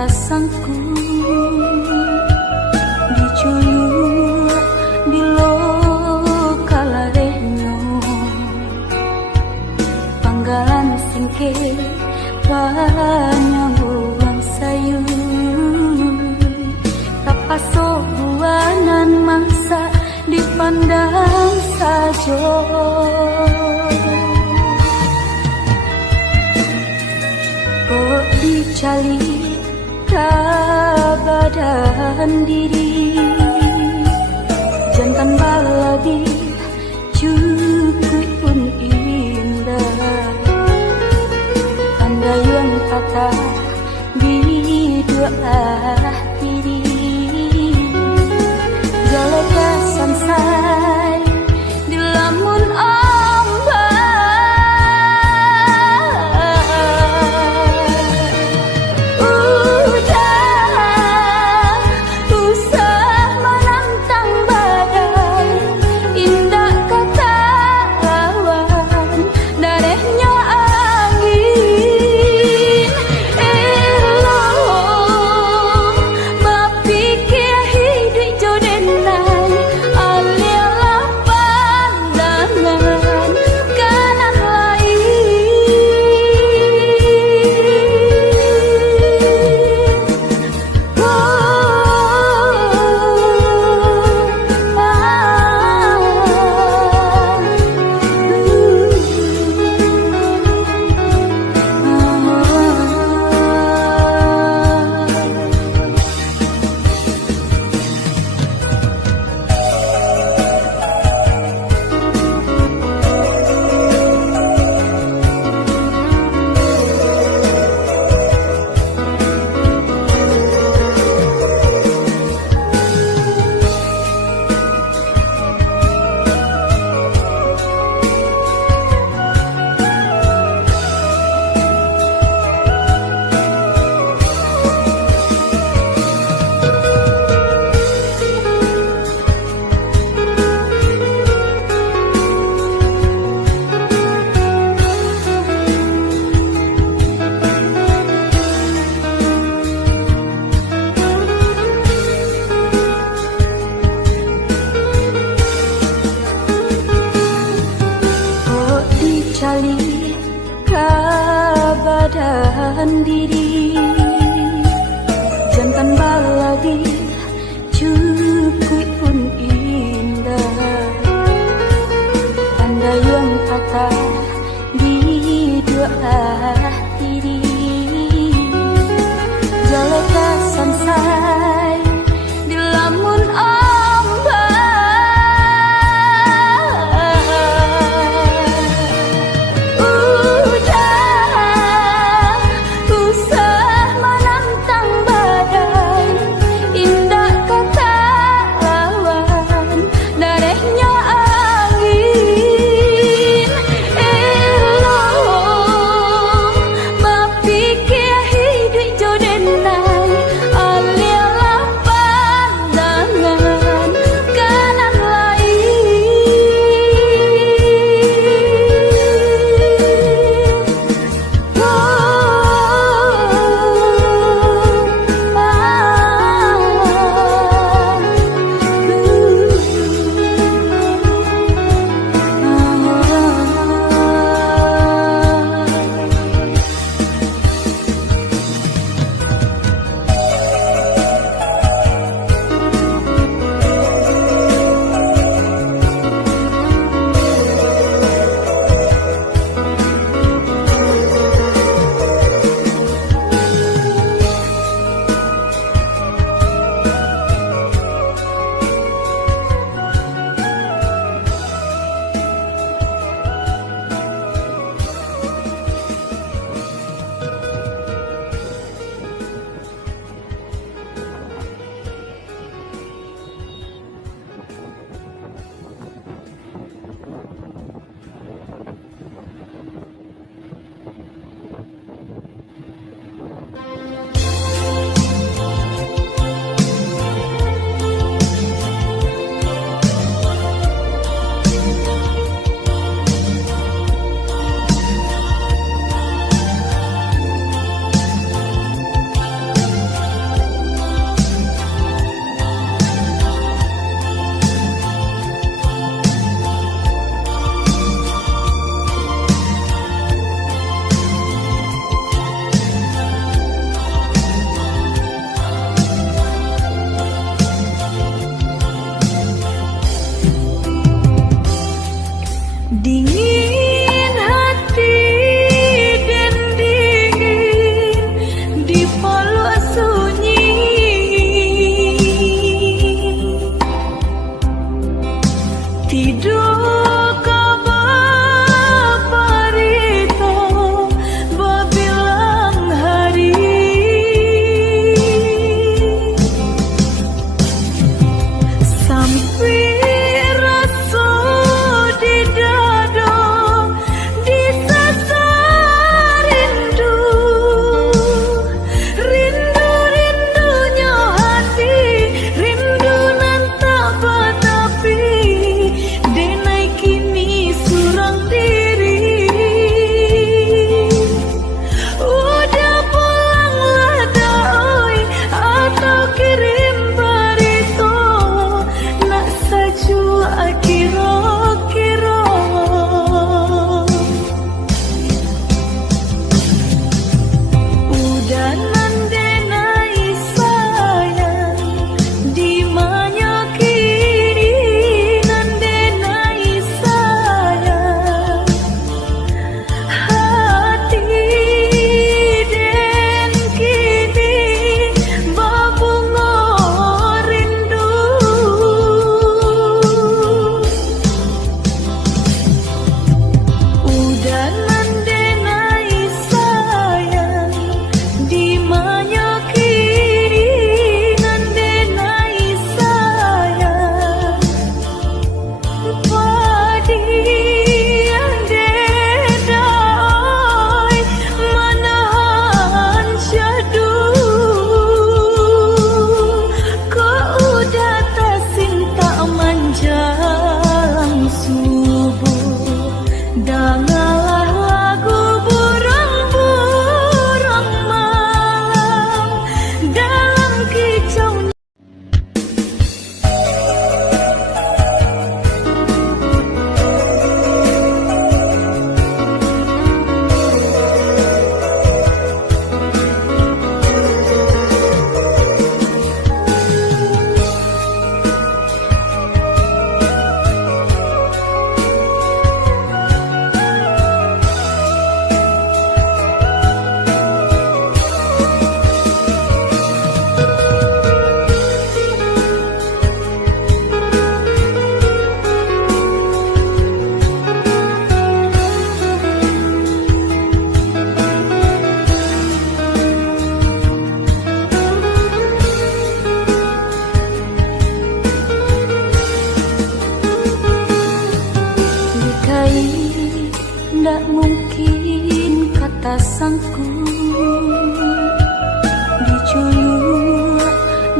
kasangku diculur bilo kalarenyo panggalan singke panyambuang sayu tapaso buanan mangsa dipandang sajo kok dicali kabadan diri jantan balabi cukup pun indah andayun kata di dua diri jalaka sansai di lamun cali kabadan diri jantan baladi cukup pun indah andayun kata di dua diri jalaka sansai di lamun Alia tidur kabar parito babilang hari sampai rasa di dada disasar rindu rindunya hati rindu nan tak batapi denai kini surang diri udah pulanglah doi atau kirim barito nak sajua kira-kira udah nandenai sayang di manya kini nandenai sayang hati den kini babungo rindu udah nandenai sayang di manya kini nandenai sayang padi yang dedai manahan syadu kau udah tak cinta menjalang subuh dengarlah lagu burung-burung malam dalam kicau. Dikai ndak mungkin kata sangku diculur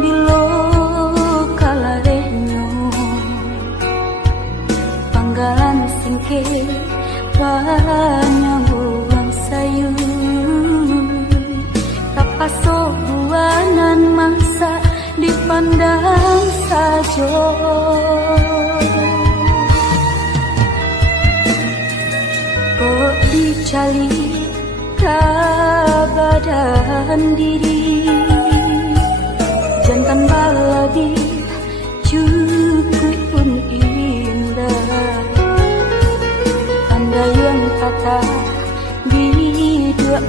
bilo kalarenyo panggalan singke panyambuang sayu tapaso buanan mangsa dipandang sajo kok dicali kabadan diri jantan baladi cukup pun indah andai yang kata di dua